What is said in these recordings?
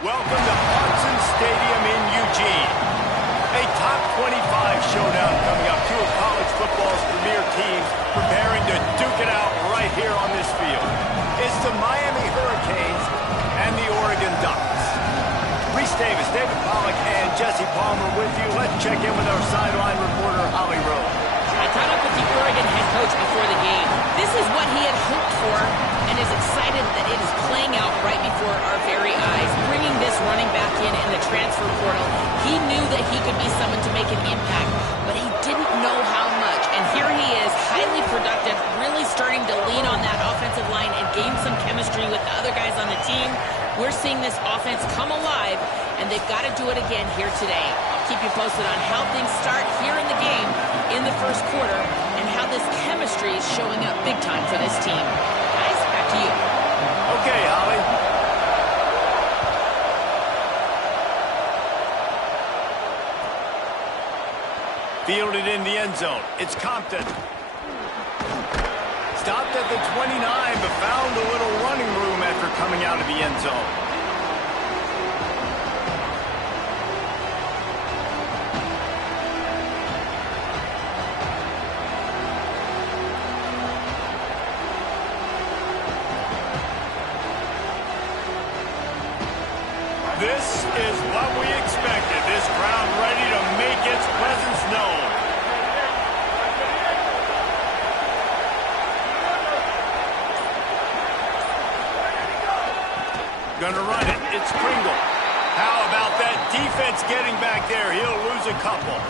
Welcome to Hudson Stadium in Eugene. A top 25 showdown coming up. Two of college football's premier teams preparing to duke it out right here on this field. It's the Miami Hurricanes and the Oregon Ducks. Reese Davis, David Pollack, and Jesse Palmer with you. Let's check in with our sideline reporter, Holly Rose. I caught up with the Oregon head coach before the game. This is what he had hoped for and is excited that it is playing out right before our very eyes. Bringing this running back in the transfer portal, he knew that he could be someone to make an impact, but he didn't know how much. And here he is, highly productive, really starting to lean on that offensive line and gain some chemistry with the other guys on the team. We're seeing this offense come alive, and they've got to do it again here today. I'll keep you posted on how things start here in the game in the first quarter and how this chemistry is showing up big time for this team. Guys, back to you. Okay, Holly. Fielded in the end zone. It's Compton. Stopped at the 29, but found a little running room after coming out of the end zone. This is what we expected. This crowd ready to make its presence known. Gonna run it. It's Pringle. How about that defense getting back there? He'll lose a couple.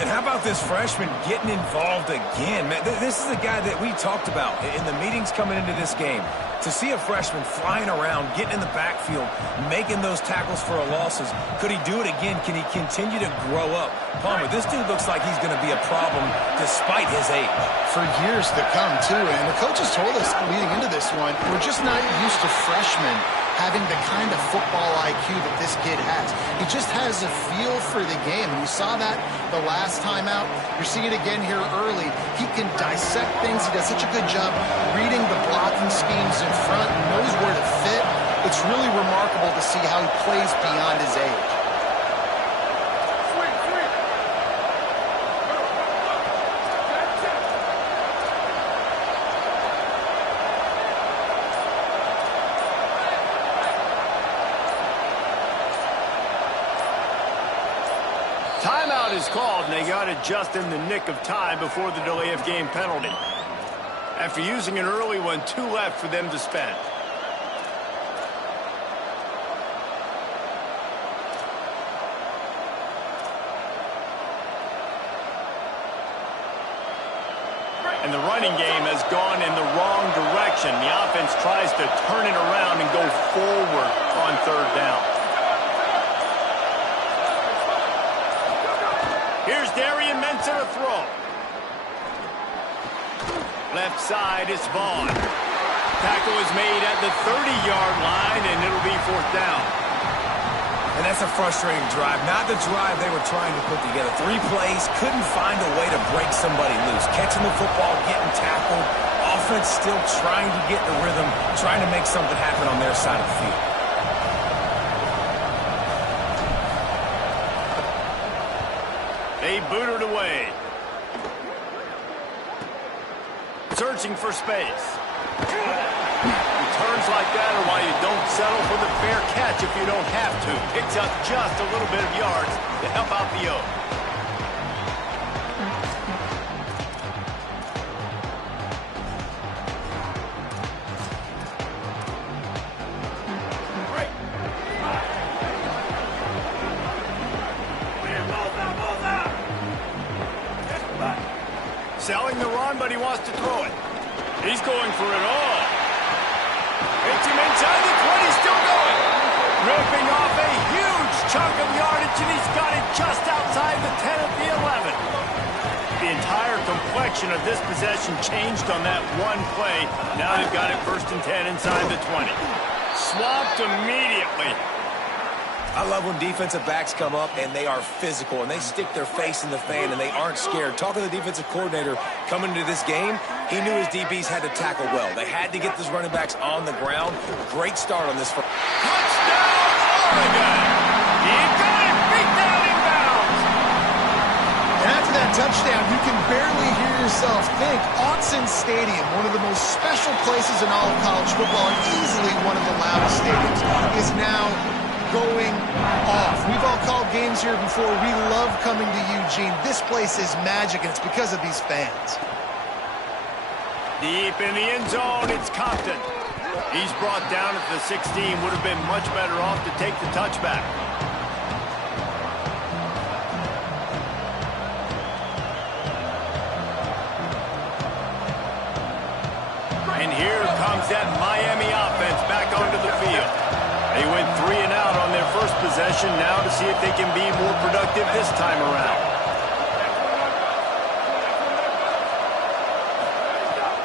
And how about this freshman getting involved again? Man, this is a guy that we talked about in the meetings coming into this game. To see a freshman flying around, getting in the backfield, making those tackles for losses. Could he do it again? Can he continue to grow up? Palmer, this dude looks like he's going to be a problem despite his age. For years to come, too. And the coaches told us leading into this one, we're just not used to freshmen having the kind of football IQ that this kid has. He just has a feel for the game. And we saw that the last time out. You're seeing it again here early. He can dissect things. He does such a good job reading the blocking schemes in front and knows where to fit. It's really remarkable to see how he plays beyond his age. Timeout is called, and they got it just in the nick of time before the delay of game penalty. After using an early one, 2 left for them to spend. And the running game has gone in the wrong direction. The offense tries to turn it around and go forward on 3rd down. Here's Darian Mensah to throw. Left side is Vaughn. Tackle is made at the 30-yard line, and it'll be 4th down. And that's a frustrating drive. Not the drive they were trying to put together. 3 plays, couldn't find a way to break somebody loose. Catching the football, getting tackled. Offense still trying to get the rhythm, trying to make something happen on their side of the field. They boot it away. Searching for space. Returns like that are why you don't settle for the fair catch if you don't have to. Picks up just a little bit of yards to help out the O. Selling the run, but he wants to throw it. He's going for it all. Hits him inside the 20, still going. Ripping off a huge chunk of yardage, and he's got it just outside the 10 of the 11. The entire complexion of this possession changed on that one play. Now they've got it 1st and 10 inside the 20. Swamped immediately. I love when defensive backs come up and they are physical and they stick their face in the fan and they aren't scared. Talking to the defensive coordinator coming into this game, he knew his DBs had to tackle well. They had to get those running backs on the ground. Great start on this. Touchdown! Oregon. He got it. Beat down inbounds. And after that touchdown, you can barely hear yourself think. Autzen Stadium, one of the most special places in all of college football, and easily one of the loudest stadiums, is now going off. We've all called games here before. We love coming to Eugene. This place is magic, and it's because of these fans. Deep in the end zone, it's Compton. He's brought down at the 16. Would have been much better off to take the touchback. And here comes that Miami offense back onto the field. They went 3 and out on their first possession, now to see if they can be more productive this time around.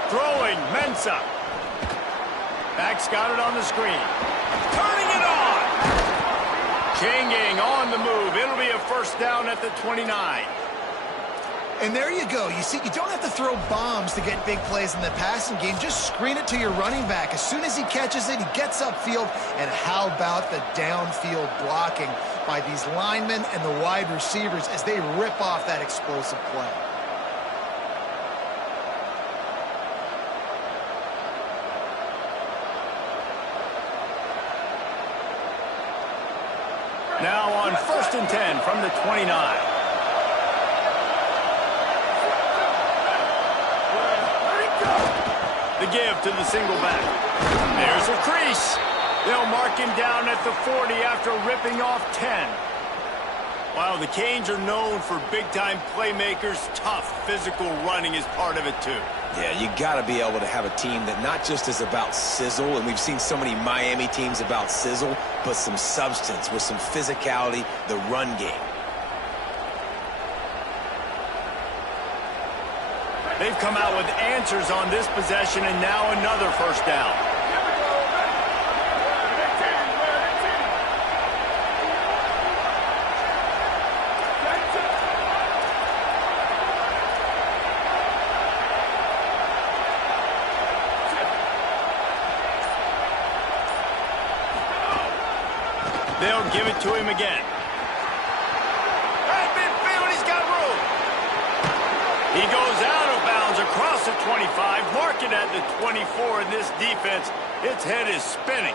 Throwing, Mensah. Back's got it on the screen. Turning it on. Changing on the move. It'll be a first down at the 29. And there you go. You see, you don't have to throw bombs to get big plays in the passing game. Just screen it to your running back. As soon as he catches it, he gets upfield. And how about the downfield blocking by these linemen and the wide receivers as they rip off that explosive play? Now on 1st and 10 from the 29. The give to the single back. There's a crease. They'll mark him down at the 40 after ripping off 10. While the Canes are known for big-time playmakers, tough physical running is part of it too. Yeah, you got to be able to have a team that not just is about sizzle, and we've seen so many Miami teams about sizzle, but some substance with some physicality, the run game. They've come out with answers on this possession, and now another first down. They'll give it to him again. Right midfield, he's got room. He goes out of bounds across the 25, marking at the 24, and this defense, its head is spinning.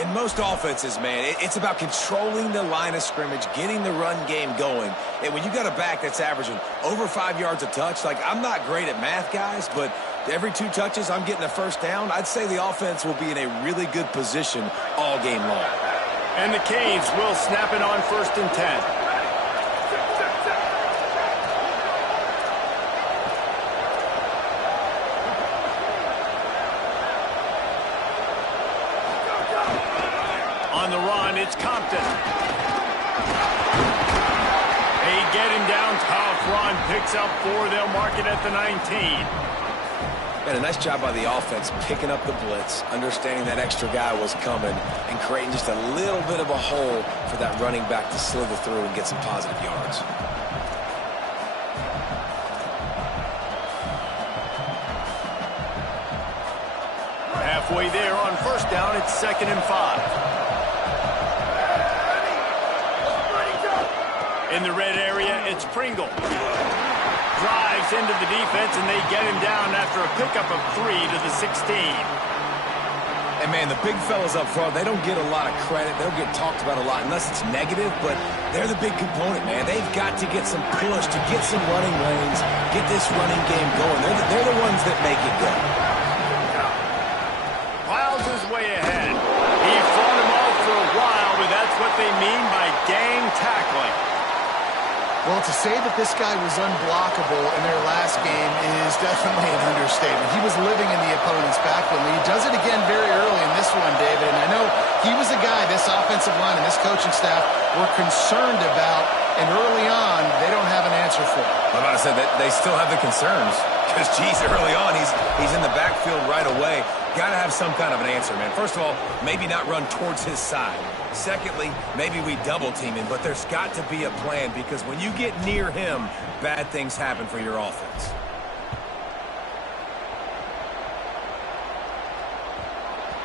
In most offenses, man, it's about controlling the line of scrimmage, getting the run game going. And when you got a back that's averaging over 5 yards a touch, like, I'm not great at math, guys, but every 2 touches, I'm getting a first down. I'd say the offense will be in a really good position all game long. And the Canes will snap it on 1st and 10. On the run, it's Compton. They get him down, tough run, picks up 4. They'll mark it at the 19. Man, a nice job by the offense picking up the blitz, understanding that extra guy was coming, and creating just a little bit of a hole for that running back to slither through and get some positive yards. Halfway there on first down, it's 2nd and 5. In the red area, it's Pringle. Drives into the defense, and they get him down after a pickup of 3 to the 16. And, man, the big fellas up front, they don't get a lot of credit. They don't get talked about a lot unless it's negative, but they're the big component, man. They've got to get some push, to get some running lanes, get this running game going. They're the ones that make it go. Piles his way ahead. He fought him off for a while, but that's what they mean by gang tackling. Well, to say that this guy was unblockable in their last game is definitely an understatement. He was living in the opponent's backfield. He does it again very early in this one, David. And I know he was a guy this offensive line and this coaching staff were concerned about. And early on, they don't have an answer for him. I'm about to say that they still have the concerns. Because, geez, early on, he's in the backfield right away. Got to have some kind of an answer, man. First of all, maybe not run towards his side. Secondly, maybe we double team him, but there's got to be a plan because when you get near him, bad things happen for your offense.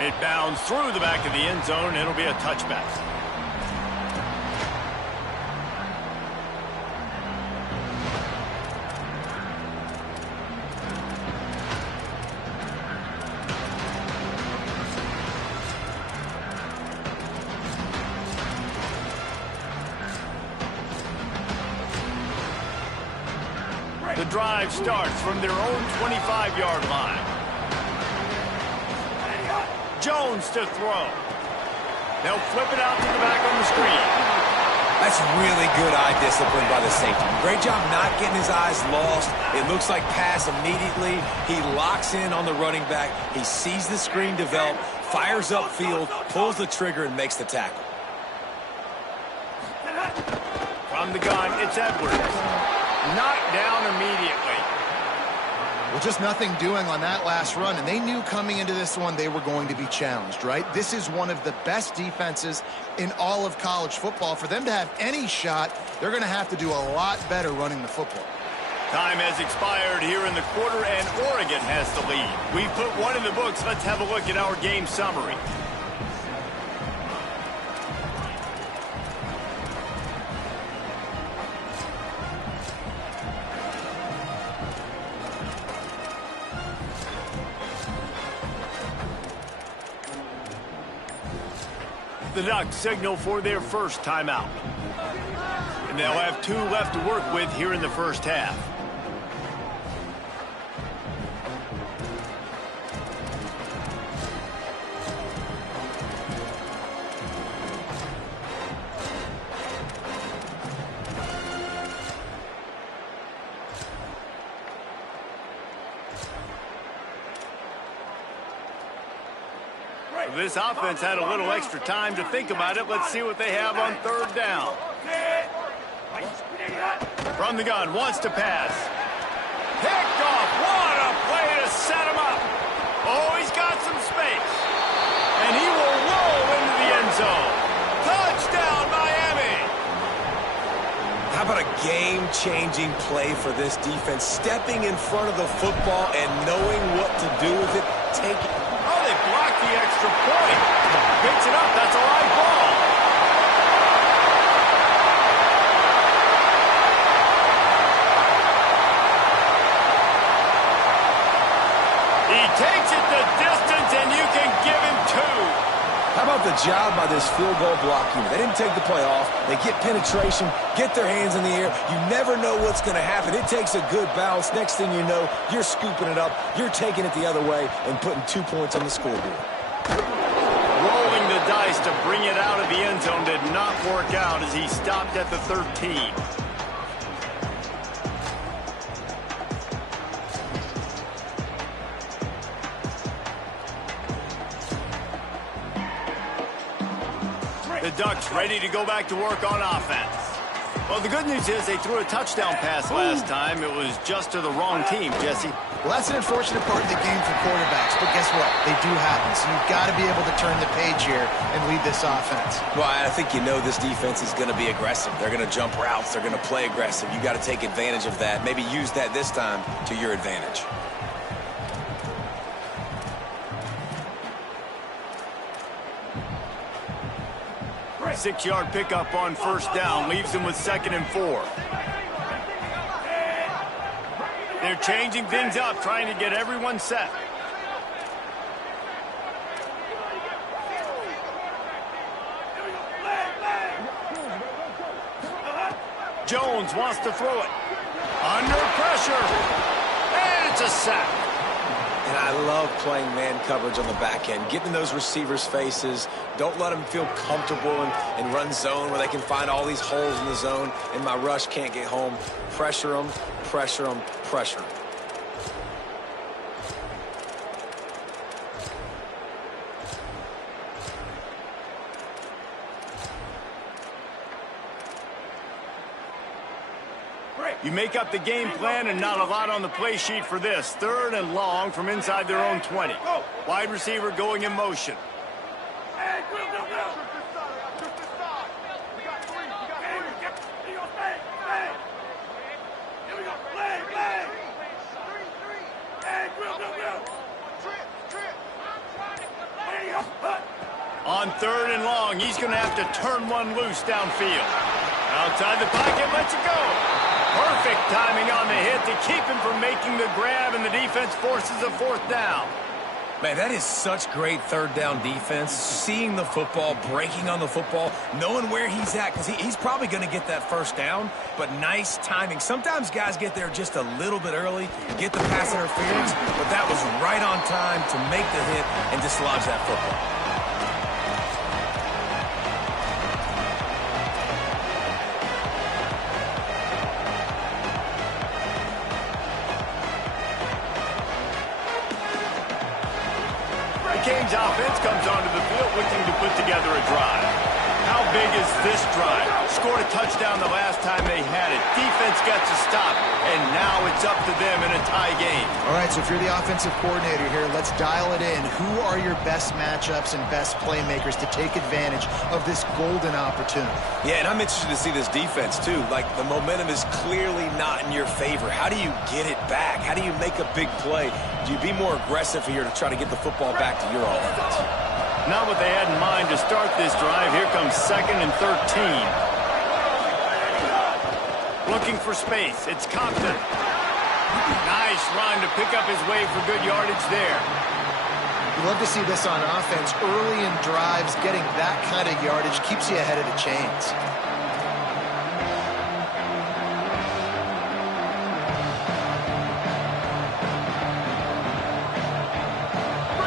It bounds through the back of the end zone. It'll be a touchback. The drive starts from their own 25-yard line. Jones to throw. They'll flip it out to the back on the screen. That's really good eye discipline by the safety. Great job not getting his eyes lost. It looks like pass immediately. He locks in on the running back. He sees the screen develop, fires upfield, pulls the trigger, and makes the tackle. From the gun, it's Edwards. Knocked down immediately. Well, just nothing doing on that last run, and they knew coming into this one they were going to be challenged, right? This is one of the best defenses in all of college football. For them to have any shot, they're going to have to do a lot better running the football. Time has expired here in the quarter, and Oregon has the lead. We've put one in the books. Let's have a look at our game summary. The Ducks signal for their first timeout. And they'll have 2 left to work with here in the first half. This offense had a little extra time to think about it. Let's see what they have on third down. From the gun, wants to pass. Picked off. What a play to set him up. Oh, he's got some space. And he will roll into the end zone. Touchdown, Miami. How about a game-changing play for this defense? Stepping in front of the football and knowing what to do with it. Take it. Oh, they blocked the extra point. Picks it up. That's a live ball. He takes it the distance, and you can give him 2. How about the job by this field goal block unit? They didn't take the play off. They get penetration, get their hands in the air. You never know what's going to happen. It takes a good bounce. Next thing you know, you're scooping it up. You're taking it the other way and putting 2 points on the scoreboard. Rolling the dice to bring it out of the end zone did not work out as he stopped at the 13. The Ducks ready to go back to work on offense. Well, the good news is they threw a touchdown pass last time. It was just to the wrong team, Jesse. Well, that's an unfortunate part of the game for quarterbacks, but guess what? They do happen, so you've got to be able to turn the page here and lead this offense. Well, I think you know this defense is going to be aggressive. They're going to jump routes. They're going to play aggressive. You got to take advantage of that. Maybe use that this time to your advantage. Six-yard pickup on first down leaves them with 2nd and 4. They're changing things up, trying to get everyone set. Jones wants to throw it. Under pressure. And it's a sack. And I love playing man coverage on the back end, getting in those receivers' faces. Don't let them feel comfortable and run zone where they can find all these holes in the zone, and my rush can't get home. Pressure them, pressure them, pressure them. You make up the game plan and not a lot on the play sheet for this. 3rd and long from inside their own 20. Wide receiver going in motion. On 3rd and long, he's going to have to turn one loose downfield. Outside the pocket, lets it go. Perfect timing on the hit to keep him from making the grab, and the defense forces a 4th down. Man, that is such great 3rd down defense. Seeing the football, breaking on the football, knowing where he's at, because he's probably going to get that 1st down, but nice timing. Sometimes guys get there just a little bit early, get the pass interference, but that was right on time to make the hit and dislodge that football. Canes offense comes onto the field looking to put together a drive. How big is this drive? Scored a touchdown the last time they had it. Defense gets a stop, and now it's up to them in a tie game. All right, so if you're the offensive coordinator here, let's dial it in. Who are your best matchups and best playmakers to take advantage of this golden opportunity? Yeah, and I'm interested to see this defense, too. Like, the momentum is clearly not in your favor. How do you get it back? How do you make a big play? Do you be more aggressive here to try to get the football back to your offense? Not what they had in mind to start this drive. Here comes 2nd and 13. Looking for space. It's Compton. Nice run to pick up his way for good yardage there. You love to see this on offense. Early in drives, getting that kind of yardage keeps you ahead of the chains.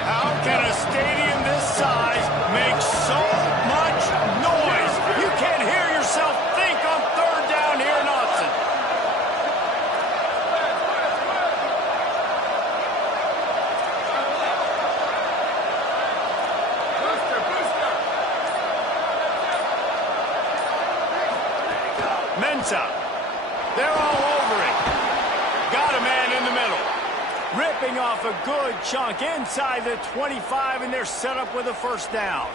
How can a stadium this size make so much noise? You can't hear yourself think on 3rd down here in Austin. Mensa. They're all over it. Got a man in the middle. Ripping off a good chunk inside the 25, and they're set up with a 1st down.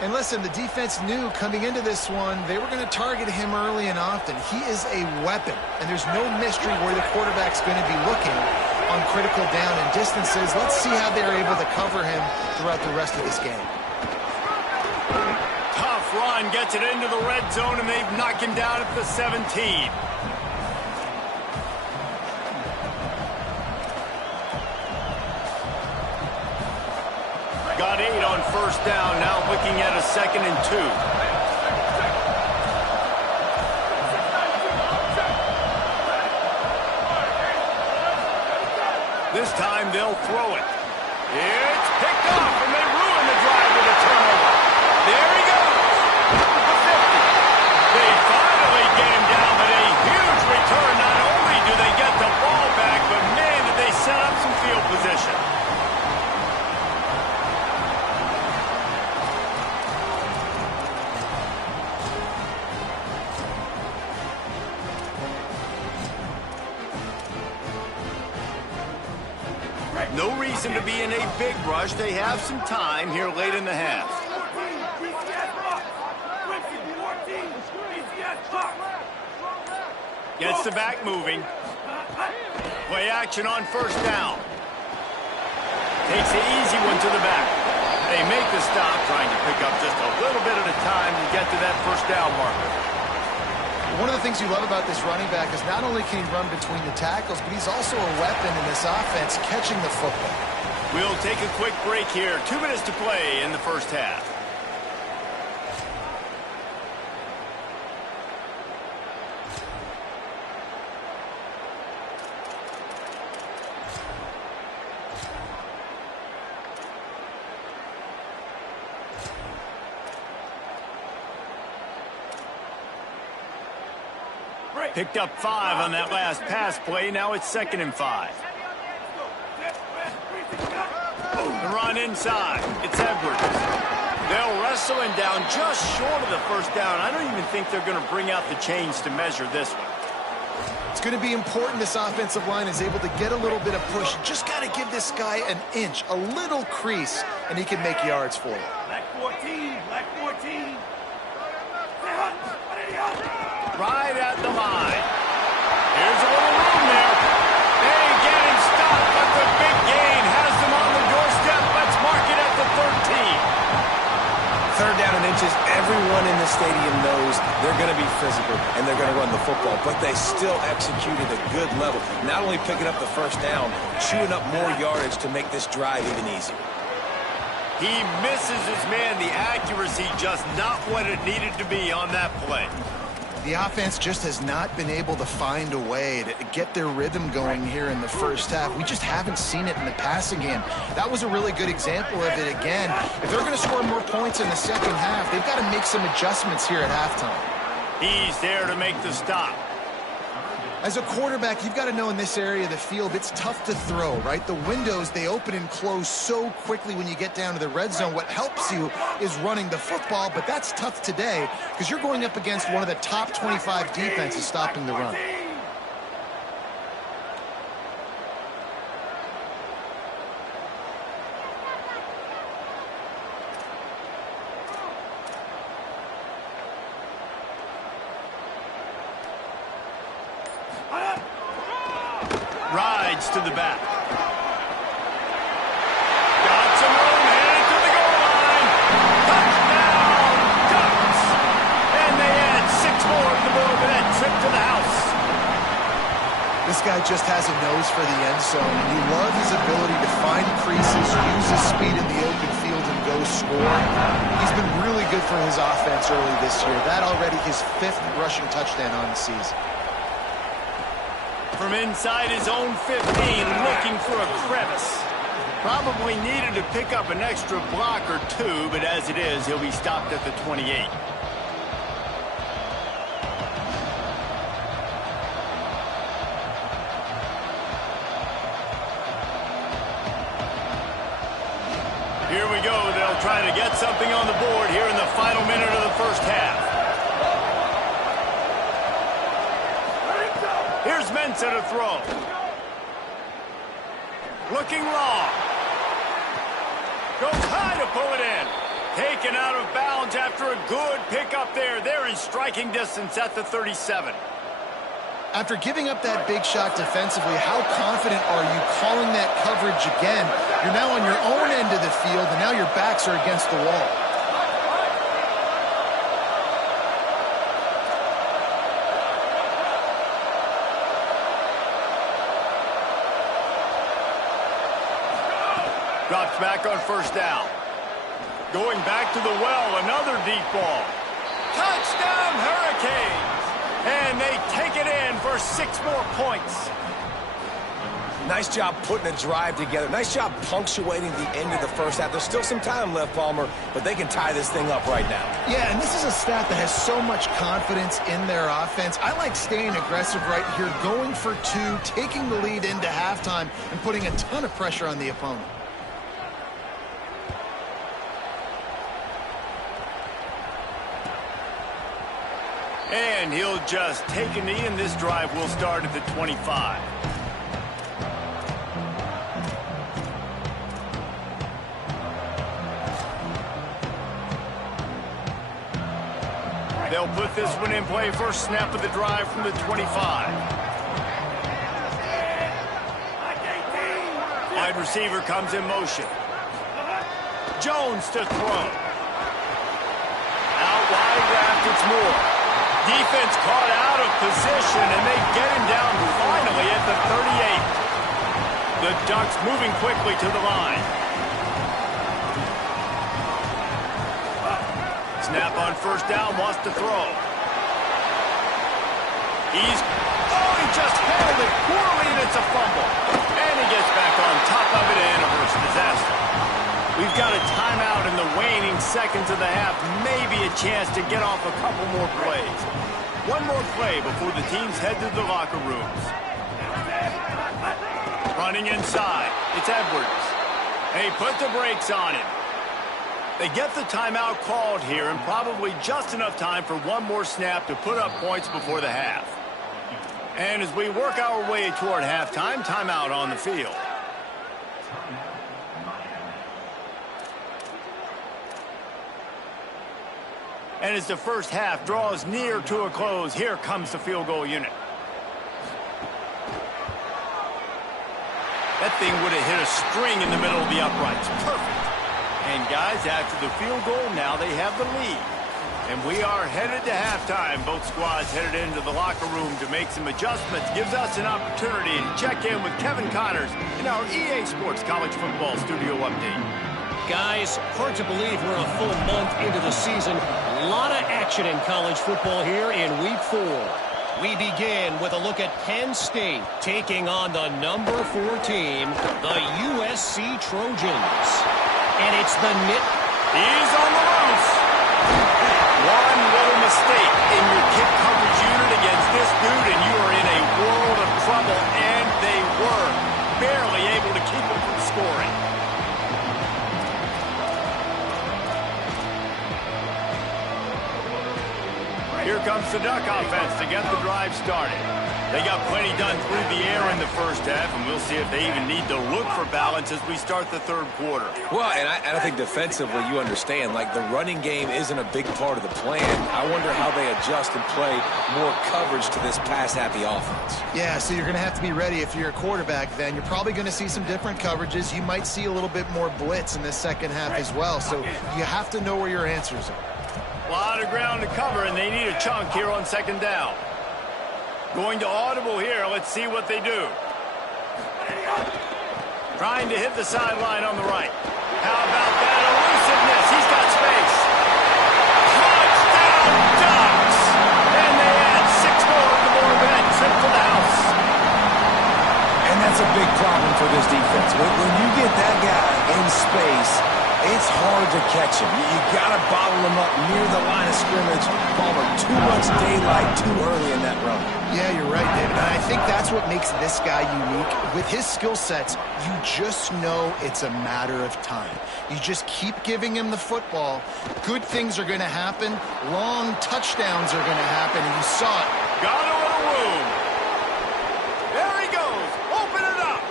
And listen, the defense knew coming into this one, they were going to target him early and often. He is a weapon, and there's no mystery where the quarterback's going to be looking on critical down and distances. Let's see how they're able to cover him throughout the rest of this game. Tough run, gets it into the red zone, and they've knocked him down at the 17. Got 8 on 1st down, now looking at a 2nd and 2. This time they'll throw it. It's picked off, and they ruin the drive with a turnover. There he goes. The 50. They finally get him down, but a huge return. Not only do they get the ball back, but man, did they set up some field position. No reason to be in a big rush. They have some time here late in the half. Gets the back moving. Play action on 1st down. Takes the easy one to the back. They make the stop, trying to pick up just a little bit at a time to get to that 1st down marker. One of the things you love about this running back is not only can he run between the tackles, but he's also a weapon in this offense catching the football. We'll take a quick break here. 2 minutes to play in the 1st half. Picked up 5 on that last pass play. Now it's 2nd and 5. The run inside. It's Edwards. They'll wrestle him down just short of the 1st down. I don't even think they're going to bring out the chains to measure this one. It's going to be important this offensive line is able to get a little bit of push. Just got to give this guy an inch, a little crease, and he can make yards for you. Black 14, Black 14. Right at the line. Here's a little room there. They get him stopped, but the big gain has them on the doorstep. Let's mark it at the 30. inches. Everyone in the stadium knows they're going to be physical and they're going to run the football, but they still executed a good level. Not only picking up the first down, chewing up more yardage to make this drive even easier. He misses his man. The accuracy just not what it needed to be on that play. The offense just has not been able to find a way to get their rhythm going here in the first half. We just haven't seen it in the passing game. That was a really good example of it again. If they're going to score more points in the second half, they've got to make some adjustments here at halftime. He's there to make the stop. As a quarterback, you've got to know in this area of the field, it's tough to throw, right? The windows, they open and close so quickly when you get down to the red zone. What helps you is running the football, but that's tough today because you're going up against one of the top 25 defenses stopping the run. Rides to the back. Got some room, headed to the goal line. Touchdown, Ducks! And they add 6 more to the board with that trip to the house. This guy just has a nose for the end zone, and you love his ability to find creases, use his speed in the open field, and go score. He's been really good for his offense early this year. That already his 5th rushing touchdown on the season. From inside his own 15, looking for a crevice. Probably needed to pick up an extra block or 2, but as it is, he'll be stopped at the 28. Here we go. They'll try to get something on the board here in the final minute of the first half. Here's Mensa to throw. Looking long. Goes high to pull it in. Taken out of bounds after a good pickup there. They're in striking distance at the 37. After giving up that big shot defensively, how confident are you calling that coverage again? You're now on your own end of the field, and now your backs are against the wall. Drops back on first down. Going back to the well, another deep ball. Touchdown, Hurricanes! And they take it in for 6 more points. Nice job putting a drive together. Nice job punctuating the end of the first half. There's still some time left, Palmer, but they can tie this thing up right now. Yeah, and this is a stat that has so much confidence in their offense. I like staying aggressive right here, going for 2, taking the lead into halftime, and putting a ton of pressure on the opponent. And he'll just take a knee, and this drive will start at the 25. They'll put this one in play. First snap of the drive from the 25. Wide receiver comes in motion. Jones to throw. Out wide left, it's Moore. Defense caught out of position, and they get him down finally at the 38. The Ducks moving quickly to the line. Snap on first down, wants to throw. He just handled it poorly, and it's a fumble. And he gets back on top of it, and averts disaster. We've got a timeout in the waning seconds of the half. Maybe a chance to get off a couple more plays. One more play before the teams head to the locker rooms. Running inside. It's Edwards. They put the brakes on him. They get the timeout called here, and probably just enough time for one more snap to put up points before the half. And as we work our way toward halftime, timeout on the field. And as the first half draws near to a close, here comes the field goal unit. That thing would have hit a string in the middle of the uprights. Perfect. And guys, after the field goal, now they have the lead. And we are headed to halftime. Both squads headed into the locker room to make some adjustments. Gives us an opportunity to check in with Kevin Connors in our EA Sports College Football Studio Update. Guys, hard to believe we're a full month into the season. A lot of action in college football here in Week 4. We begin with a look at Penn State taking on the number 4 team, the USC Trojans. And it's the He's on the loose. One little mistake in your kick coverage unit against this dude, and you are in a world of trouble, and they were barely able to keep him from scoring. Here comes the Duck offense to get the drive started. They got plenty done through the air in the first half, and we'll see if they even need to look for balance as we start the third quarter. Well, and I think defensively, you understand, like the running game isn't a big part of the plan. I wonder how they adjust and play more coverage to this pass-happy offense. Yeah, so you're going to have to be ready if you're a quarterback then. You're probably going to see some different coverages. You might see a little bit more blitz in the second half as well, so you have to know where your answers are. A lot of ground to cover, and they need a chunk here on second down. Going to audible here. Let's see what they do. Trying to hit the sideline on the right. How about that elusiveness? He's got space. Touchdown, Ducks! And they add 6 more to the board with that trip to the house. And that's a big problem for this defense. When you get that guy in space, it's hard to catch him. You got to bottle him up near the line of scrimmage. Palmer, too much daylight too early in that run. Yeah, you're right, David. And I think that's what makes this guy unique. With his skill sets, you just know it's a matter of time. You just keep giving him the football. Good things are going to happen. Long touchdowns are going to happen, and you saw it. Got a little room. There he goes. Open it up.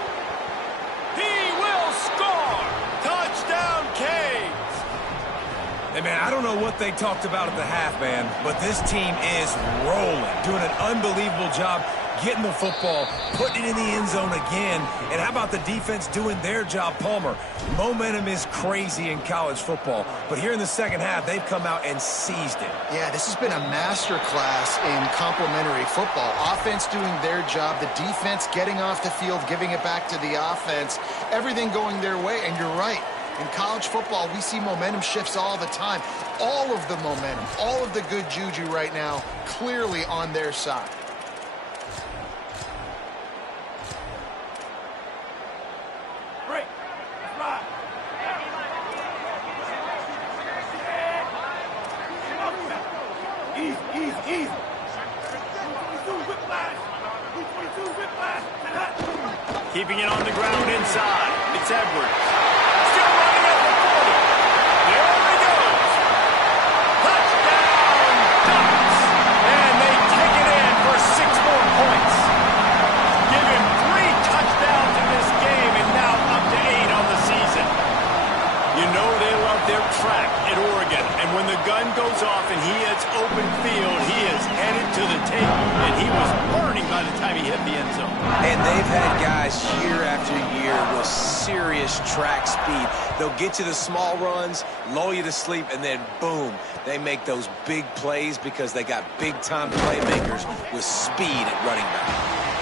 He will score. Touchdown, Canes. Hey, man, I don't know what they talked about at the half, man, but this team is rolling, doing an unbelievable job getting the football, putting it in the end zone again. And how about the defense doing their job, Palmer? Momentum is crazy in college football, but here in the second half, they've come out and seized it. Yeah, this has been a master class in complementary football. Offense doing their job, the defense getting off the field, giving it back to the offense, everything going their way, and you're right. In college football, we see momentum shifts all the time. All of the momentum, all of the good juju right now, clearly on their side. Keeping it on the ground inside. It's Edwards. Still running at the 40. There he goes. Touchdown, Ducks. And they take it in for 6 more points. Give him 3 touchdowns in this game and now up to 8 on the season. You know they love their track at Oregon. And when the gun goes off and he hits open field, he is headed to the tape. And he was burning by the time he hit the end zone. And they've had guys year after year with serious track speed. They'll get you the small runs, lull you to sleep, and then boom, they make those big plays because they got big-time playmakers with speed at running back.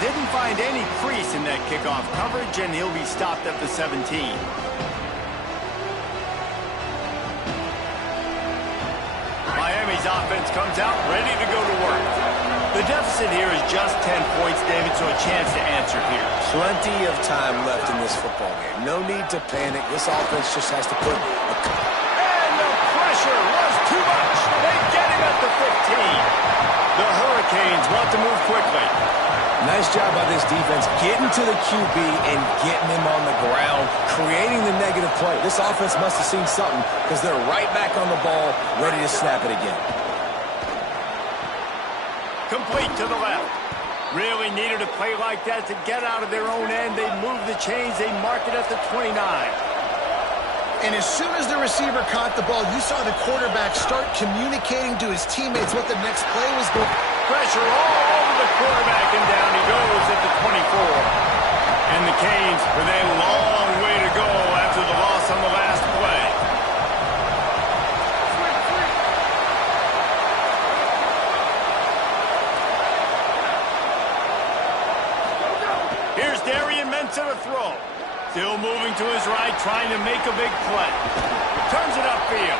Didn't find any crease in that kickoff coverage, and he'll be stopped at the 17. Miami's offense comes out ready to go to work. The deficit here is just 10 points, David, so a chance to answer here. Plenty of time left in this football game. No need to panic. This offense just has to put a... And the pressure was too much. They get him at the 15. The Hurricanes want to move quickly. Nice job by this defense getting to the QB and getting him on the ground, creating the negative play. This offense must have seen something because they're right back on the ball, ready to snap it again. Complete to the left. Really needed a play like that to get out of their own end. They move the chains. They mark it at the 29. And as soon as the receiver caught the ball, you saw the quarterback start communicating to his teammates what the next play was going. Pressure all over the quarterback, and down he goes at the 24. And the Canes with a long way to go after the loss on the last play. looks at a throw. Still moving to his right, trying to make a big play. Turns it upfield.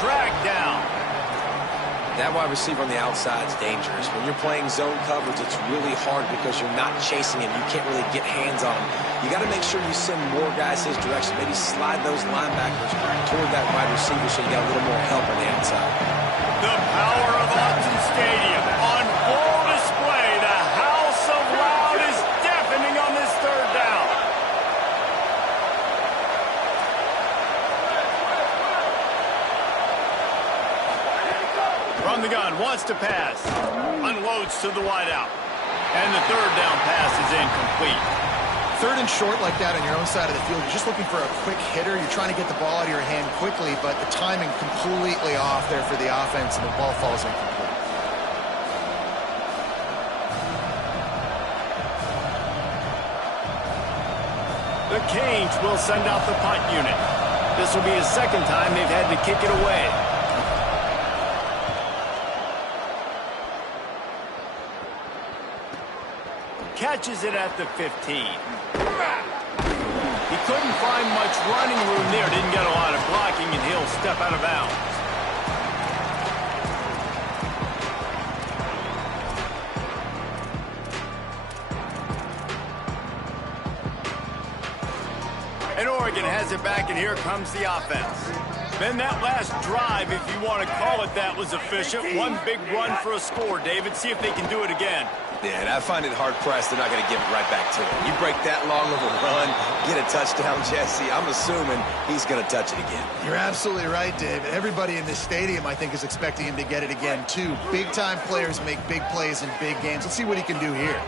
Dragged down. That wide receiver on the outside is dangerous. When you're playing zone coverage, it's really hard because you're not chasing him. You can't really get hands on him. You got to make sure you send more guys his direction. Maybe slide those linebackers toward that wide receiver so you got a little more help on the outside. The power of Autzen Stadium on full display. The house of loud is deafening on this third down. From the gun, wants to pass. Unloads to the wideout. And the third down pass is incomplete. Third and short like that on your own side of the field, you're just looking for a quick hitter. You're trying to get the ball out of your hand quickly, but the timing completely off there for the offense, and the ball falls incomplete. The Canes will send out the punt unit. This will be the second time they've had to kick it away. Catches it at the 15. He couldn't find much running room there. Didn't get a lot of blocking, and he'll step out of bounds. And Oregon has it back, and here comes the offense. Then that last drive, if you want to call it that, was efficient. One big run for a score, David. See if they can do it again. Yeah, and I find it hard-pressed they're not going to give it right back to him. You break that long of a run, get a touchdown, Jesse, I'm assuming he's going to touch it again. You're absolutely right, Dave. Everybody in this stadium, I think, is expecting him to get it again, too. Big-time players make big plays in big games. Let's see what he can do here.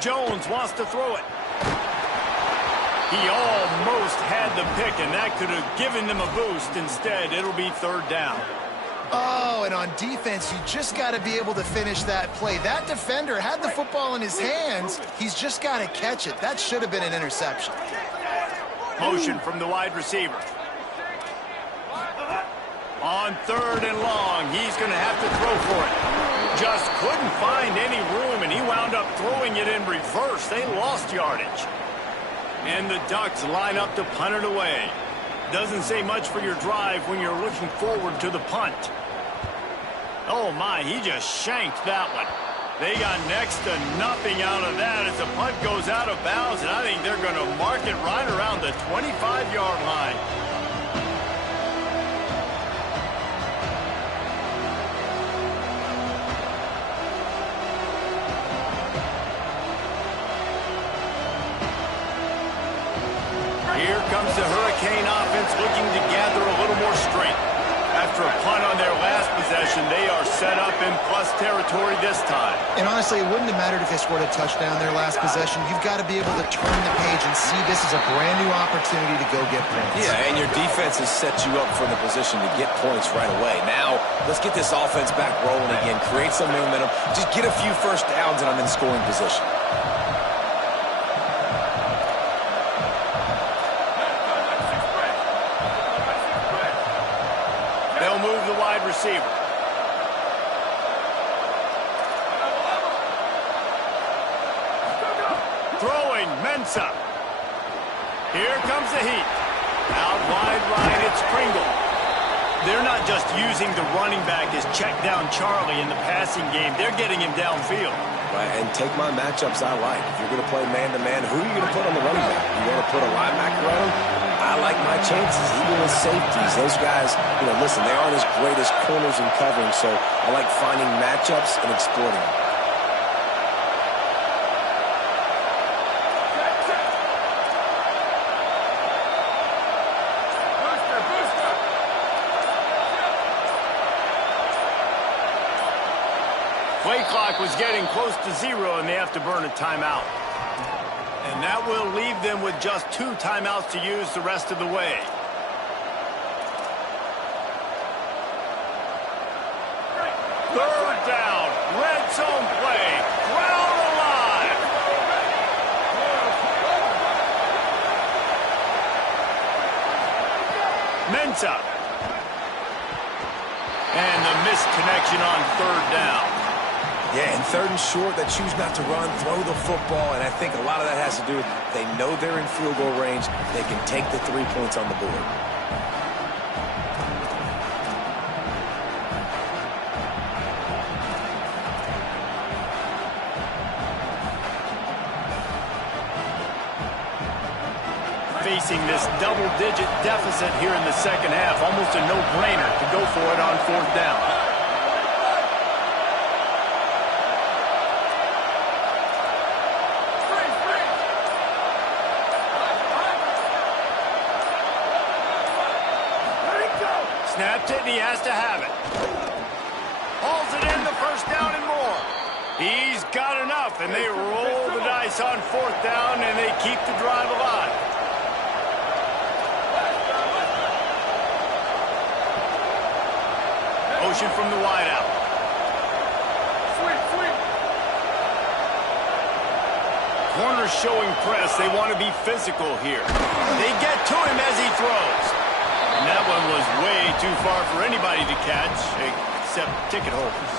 Jones wants to throw it. He almost had the pick, and that could have given them a boost. Instead, it'll be third down. Oh, and on defense, you just got to be able to finish that play. That defender had the football in his hands. He's just got to catch it. That should have been an interception. Motion from the wide receiver. On third and long, he's going to have to throw for it. Just couldn't find any room, and he wound up throwing it in reverse. They lost yardage. And the Ducks line up to punt it away. Doesn't say much for your drive when you're looking forward to the punt. Oh, my, he just shanked that one. They got next to nothing out of that as the punt goes out of bounds, and I think they're going to mark it right around the 25-yard line. Here comes the Hurricane offense looking to gather a little more strength. After a punt on their last possession, they are set up in plus territory this time. And honestly, it wouldn't have mattered if they scored a touchdown their last possession. You've got to be able to turn the page and see this as a brand new opportunity to go get points. Yeah, and your defense has set you up for the position to get points right away. Now, let's get this offense back rolling again, create some momentum, just get a few first downs, and I'm in scoring position. They'll move the wide receiver. Throwing, Mensah. Here comes the heat. Out wide right, it's Pringle. They're not just using the running back as check down Charlie in the passing game. They're getting him downfield. Right, and take my matchups I like. If you're going to play man-to-man, who are you going to put on the running back? You want to put a linebacker on him? I like my chances, even with safeties. Those guys, listen, they aren't as great as corners and covering, so I like finding matchups and exploiting them. Play clock was getting close to 0, and they have to burn a timeout. And that will leave them with just 2 timeouts to use the rest of the way. Third down, red zone play, crowd alive. Mensa. And the missed connection on third down. Yeah, and third and short, they choose not to run, throw the football, and I think a lot of that has to do with they know they're in field goal range. They can take the 3 points on the board. Facing this double-digit deficit here in the second half, almost a no-brainer to go for it on fourth down. Snapped it, and he has to have it. Hauls it in, the first down and more. He's got enough, and they roll the dice on fourth down, and they keep the drive alive. Motion from the wideout. Corner showing press. They want to be physical here. They get to him as he throws. And that one was way too far for anybody to catch, except ticket holders.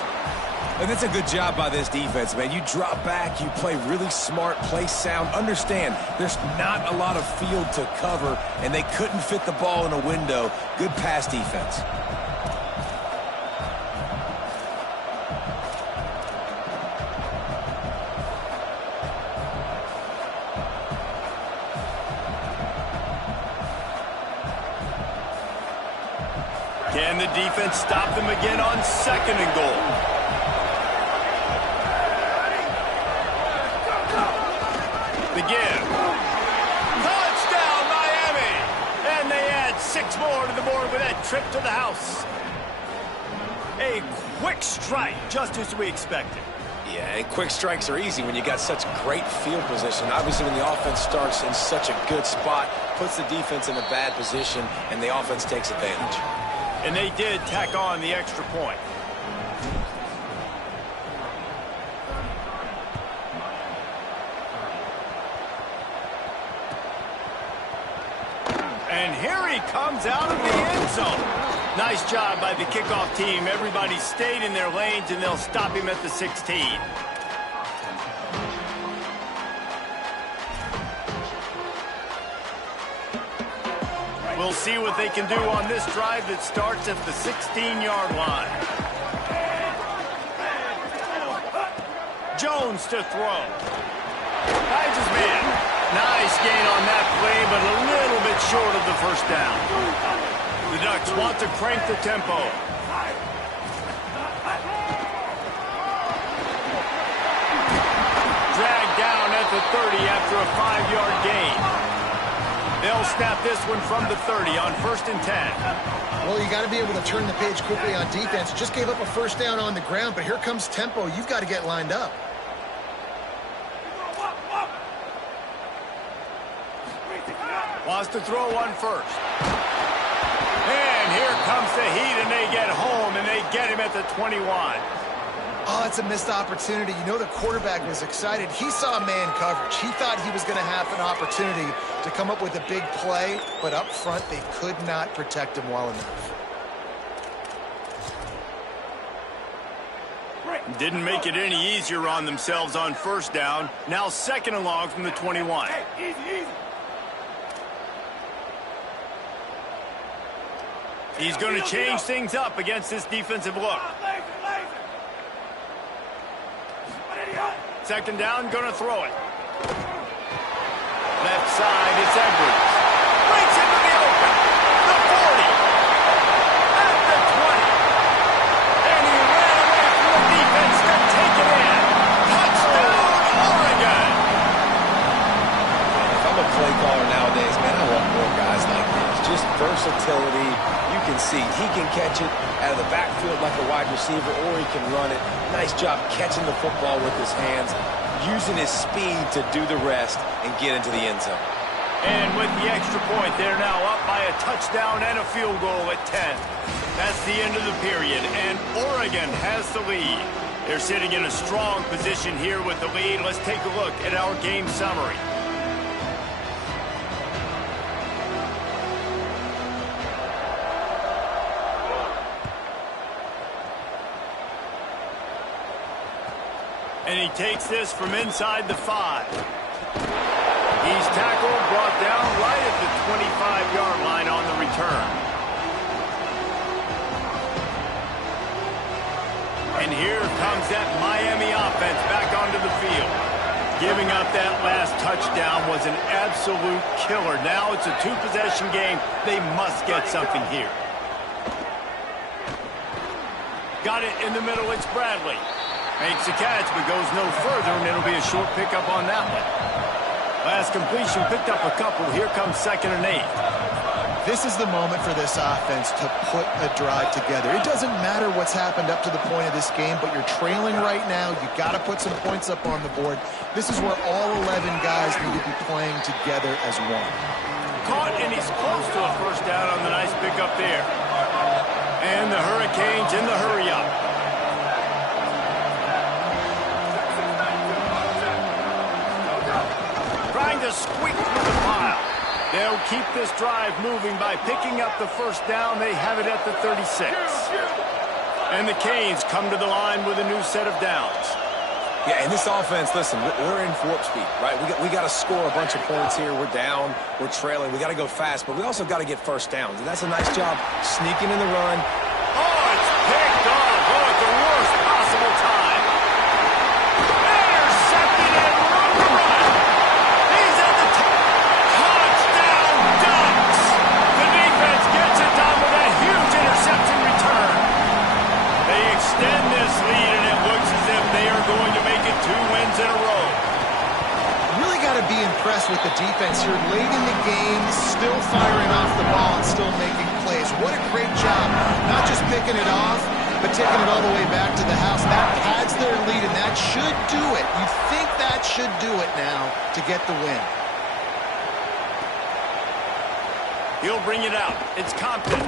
And that's a good job by this defense, man. You drop back, you play really smart, play sound. Understand, there's not a lot of field to cover, and they couldn't fit the ball in a window. Good pass defense. Can the defense stop them again on second and goal? The give. Touchdown, Miami! And they add 6 more to the board with that trip to the house. A quick strike, just as we expected. Yeah, and quick strikes are easy when you got such great field position. Obviously, when the offense starts in such a good spot, puts the defense in a bad position, and the offense takes advantage. And they did tack on the extra point. And here he comes out of the end zone. Nice job by the kickoff team. Everybody stayed in their lanes, and they'll stop him at the 16. We'll see what they can do on this drive that starts at the 16-yard line. Jones to throw. Finds his man. Nice gain on that play, but a little bit short of the first down. The Ducks want to crank the tempo. Dragged down at the 30 after a 5-yard gain. They'll snap this one from the 30 on 1st and 10. Well, you got to be able to turn the page quickly on defense. Just gave up a first down on the ground, but here comes tempo. You've got to get lined up. Wants to throw one first. And here comes the heat, and they get home, and they get him at the 21. Oh, it's a missed opportunity. You know the quarterback was excited. He saw man coverage. He thought he was going to have an opportunity to come up with a big play, but up front they could not protect him well enough. Didn't make it any easier on themselves on first down. Now 2nd and long from the 21. Hey, easy. He's going to change things up against this defensive look. 2nd down, going to throw it. Left side, it's Edwards. Breaks into the open. The 40. At the 20. And he ran away from the defense to take it in. Touchdown, Oregon. If I'm a play caller nowadays, man, I want more guys like this. Just versatility. You can see he can catch it out of the backfield like a wide receiver, or he can run it. Nice job catching the football with his hands. using his speed to do the rest and get into the end zone. And with the extra point, they're now up by a touchdown and a field goal at 10. That's the end of the period, and Oregon has the lead. They're sitting in a strong position here with the lead. Let's take a look at our game summary. And he takes this from inside the 5. He's tackled, brought down right at the 25-yard line on the return. And here comes that Miami offense back onto the field. Giving up that last touchdown was an absolute killer. Now it's a two-possession game. They must get something here. Got it in the middle. It's Bradley. Makes the catch, but goes no further, and it'll be a short pickup on that one. Last completion, picked up a couple. Here comes 2nd and 8. This is the moment for this offense to put a drive together. It doesn't matter what's happened up to the point of this game, but you're trailing right now. You've got to put some points up on the board. This is where all 11 guys need to be playing together as one. Caught, and he's close to a first down on the nice pickup there. And the Hurricanes in the hurry-up. Trying to squeak through the pile. They'll keep this drive moving by picking up the first down. They have it at the 36. And the Canes come to the line with a new set of downs. Yeah, and this offense, listen, we're in warp speed, right? We got to score a bunch of points here. We're down. We're trailing. We got to go fast, but we also got to get first downs. And that's a nice job sneaking in the run. Oh, it's picked off. Oh, at the worst possible time. Intercepted and room to run. He's at the top. Touchdown Ducks. The defense gets it done with a huge interception return. They extend this lead, and it looks as if they are going to make it 2 wins in a row. Really got to be impressed with the defense here. Late in the game, still firing off the ball and still making plays. What a great job. Not just picking it off, but taking it all the way back to the house. That pads their lead, and that should do it. You think that should do it now to get the win. He'll bring it out. It's Compton.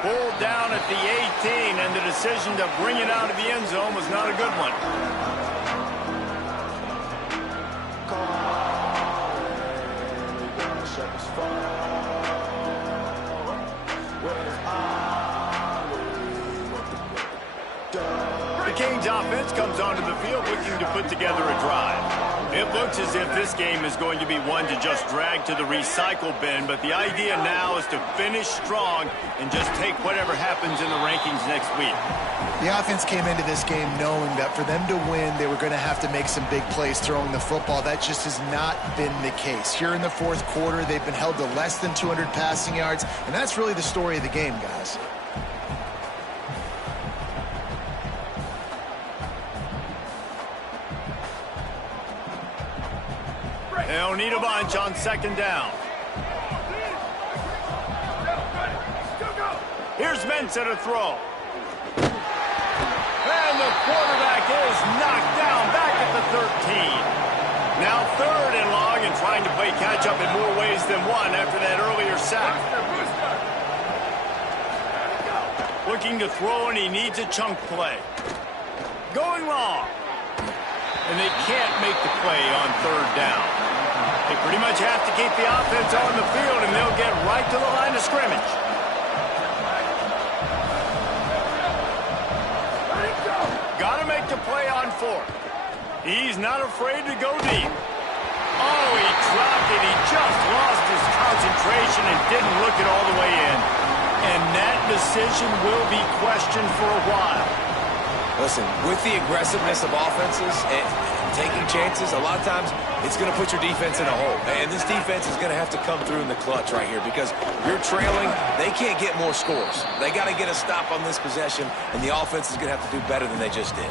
Pulled down at the 18, and the decision to bring it out of the end zone was not a good one. The Canes offense comes onto the field looking to put together a drive. It looks as if this game is going to be one to just drag to the recycle bin, but the idea now is to finish strong and just take whatever happens in the rankings next week. The offense came into this game knowing that for them to win, they were going to have to make some big plays throwing the football. That just has not been the case. Here in the fourth quarter, they've been held to less than 200 passing yards, and that's really the story of the game, guys. They'll need a bunch on 2nd down. Here's Mensah to throw. And the quarterback is knocked down back at the 13. Now 3rd and long and trying to play catch-up in more ways than one after that earlier sack. Looking to throw, and he needs a chunk play. Going long. And they can't make the play on 3rd down. They pretty much have to keep the offense on the field, and they'll get right to the line of scrimmage. Got to make the play on 4th. He's not afraid to go deep. Oh, he dropped it. He just lost his concentration and didn't look it all the way in. And that decision will be questioned for a while. Listen, with the aggressiveness of offenses and taking chances, a lot of times it's going to put your defense in a hole. And this defense is going to have to come through in the clutch right here because you're trailing. They can't get more scores. They got to get a stop on this possession, and the offense is going to have to do better than they just did.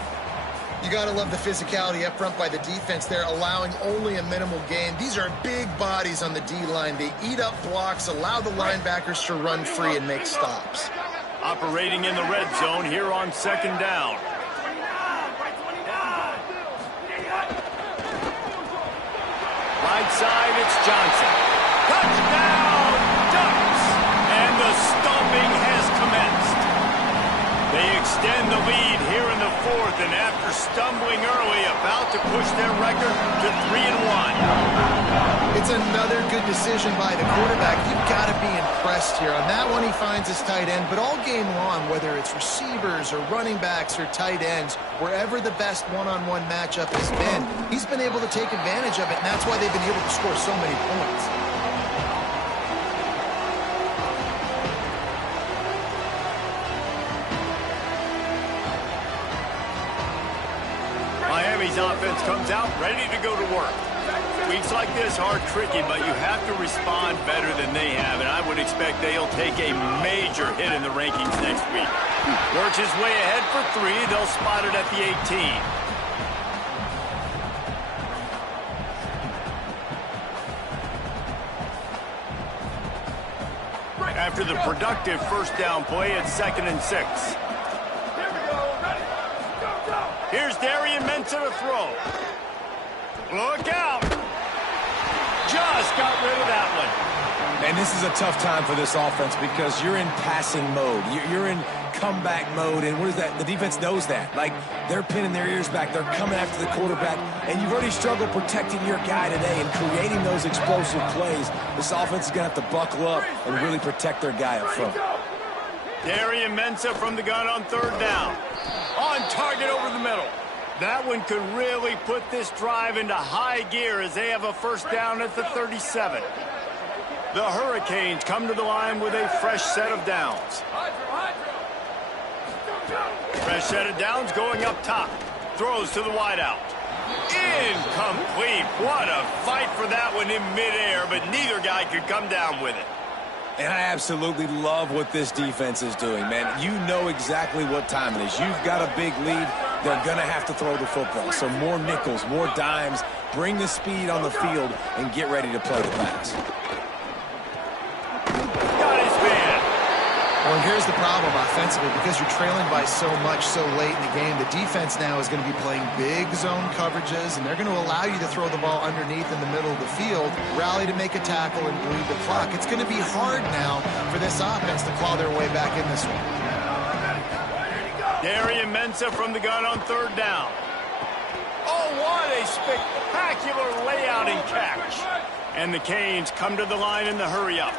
You got to love the physicality up front by the defense there, allowing only a minimal gain. These are big bodies on the D-line. They eat up blocks, allow the linebackers to run free and make stops. Operating in the red zone here on 2nd down. right side, it's Johnson. Touchdown, Ducks! And the stomping has commenced. They extend the lead here in the fourth, and after stumbling early, about to push their record to 3-1. It's another good decision by the quarterback. You've got to be impressed here. On that one, he finds his tight end, but all game long, whether it's receivers or running backs or tight ends, wherever the best one-on-one matchup has been, he's been able to take advantage of it, and that's why they've been able to score so many points. Miami's offense comes out ready to go to work. Weeks like this are tricky, but you have to respond better than they have, and I would expect they'll take a major hit in the rankings next week. Works his way ahead for 3. They'll spot it at the 18. After the productive first down play, it's 2nd and 6. Here's Darian Mensah to throw. Look out. Just got rid of that one. And this is a tough time for this offense because you're in passing mode. You're in comeback mode, and what is that? The defense knows that. Like, they're pinning their ears back. They're coming after the quarterback, and you've already struggled protecting your guy today and creating those explosive plays. This offense is going to have to buckle up and really protect their guy up front. Darian Mensah from the gun on 3rd down. On target over the middle. That one could really put this drive into high gear as they have a first down at the 37. The Hurricanes come to the line with a fresh set of downs. Fresh set of downs going up top. Throws to the wideout. Incomplete. What a fight for that one in midair, but neither guy could come down with it. And I absolutely love what this defense is doing, man. You know exactly what time it is. You've got a big lead. They're going to have to throw the football. So more nickels, more dimes. Bring the speed on the field and get ready to play the pass. Got his man. Well, and here's the problem offensively. Because you're trailing by so much so late in the game, the defense now is going to be playing big zone coverages, and they're going to allow you to throw the ball underneath in the middle of the field, rally to make a tackle, and bleed the clock. It's going to be hard now for this offense to claw their way back in this one. Darian Mensah from the gun on 3rd down. Oh, what a spectacular layout and catch. And the Canes come to the line in the hurry-up.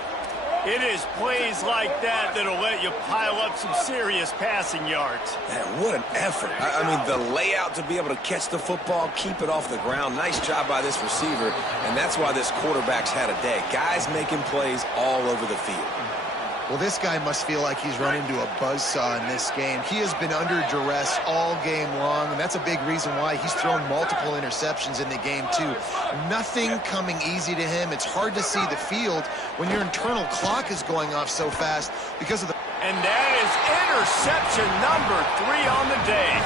It is plays like that that'll let you pile up some serious passing yards. Man, what an effort. I mean, the layout to be able to catch the football, keep it off the ground. Nice job by this receiver, and that's why this quarterback's had a day. Guys making plays all over the field. Well, this guy must feel like he's run into a buzzsaw in this game. He has been under duress all game long, and that's a big reason why he's thrown multiple interceptions in the game, too. Nothing coming easy to him. It's hard to see the field when your internal clock is going off so fast because of the... And that is interception number 3 on the day.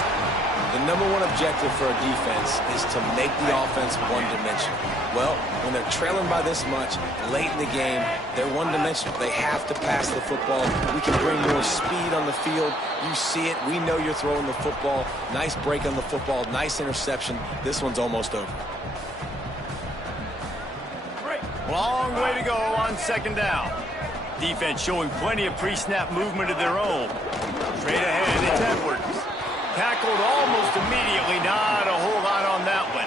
The number one objective for a defense is to make the offense one-dimensional. Well, when they're trailing by this much, late in the game, they're one-dimensional. They have to pass the football. We can bring more speed on the field. You see it. We know you're throwing the football. Nice break on the football. Nice interception. This one's almost over. Long way to go on 2nd down. Defense showing plenty of pre-snap movement of their own. Straight ahead, it's Edwards. Tackled almost immediately. Not a whole lot on that one.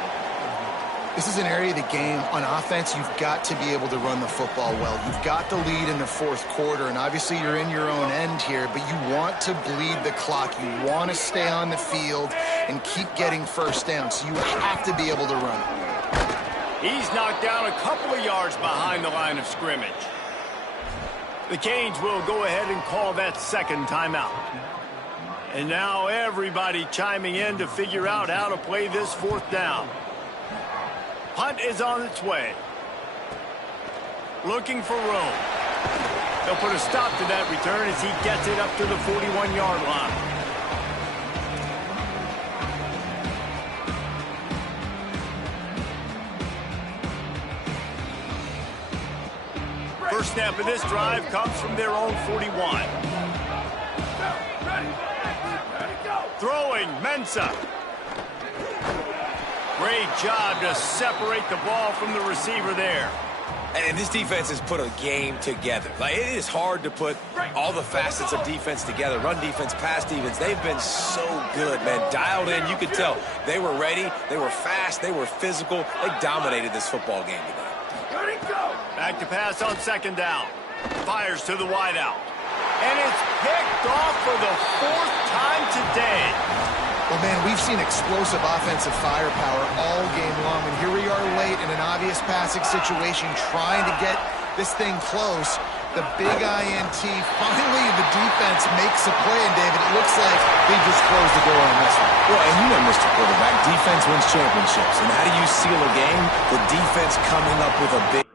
This is an area of the game. On offense, you've got to be able to run the football well. You've got the lead in the 4th quarter, and obviously you're in your own end here, but you want to bleed the clock. You want to stay on the field and keep getting first down, so you have to be able to run. He's knocked down a couple of yards behind the line of scrimmage. The Canes will go ahead and call that 2nd timeout. And now everybody chiming in to figure out how to play this 4th down. Punt is on its way. Looking for room. They'll put a stop to that return as he gets it up to the 41-yard line. First snap of this drive comes from their own 41. Throwing, Mensah. Great job to separate the ball from the receiver there. And this defense has put a game together. Like, it is hard to put all the facets of defense together. Run defense, pass defense. They've been so good, man. Dialed in. You could tell they were ready. They were fast. They were physical. They dominated this football game today. Ready, go. Back to pass on second down. Fires to the wideout. And it's picked off for the 4th time today. Well, man, we've seen explosive offensive firepower all game long, and here we are late in an obvious passing situation trying to get this thing close. The big INT, finally the defense makes a play, and David, it looks like they just closed the door on this one. Well, and you know, Mr. Quarterback, defense wins championships. And how do you seal a game? The defense coming up with a big...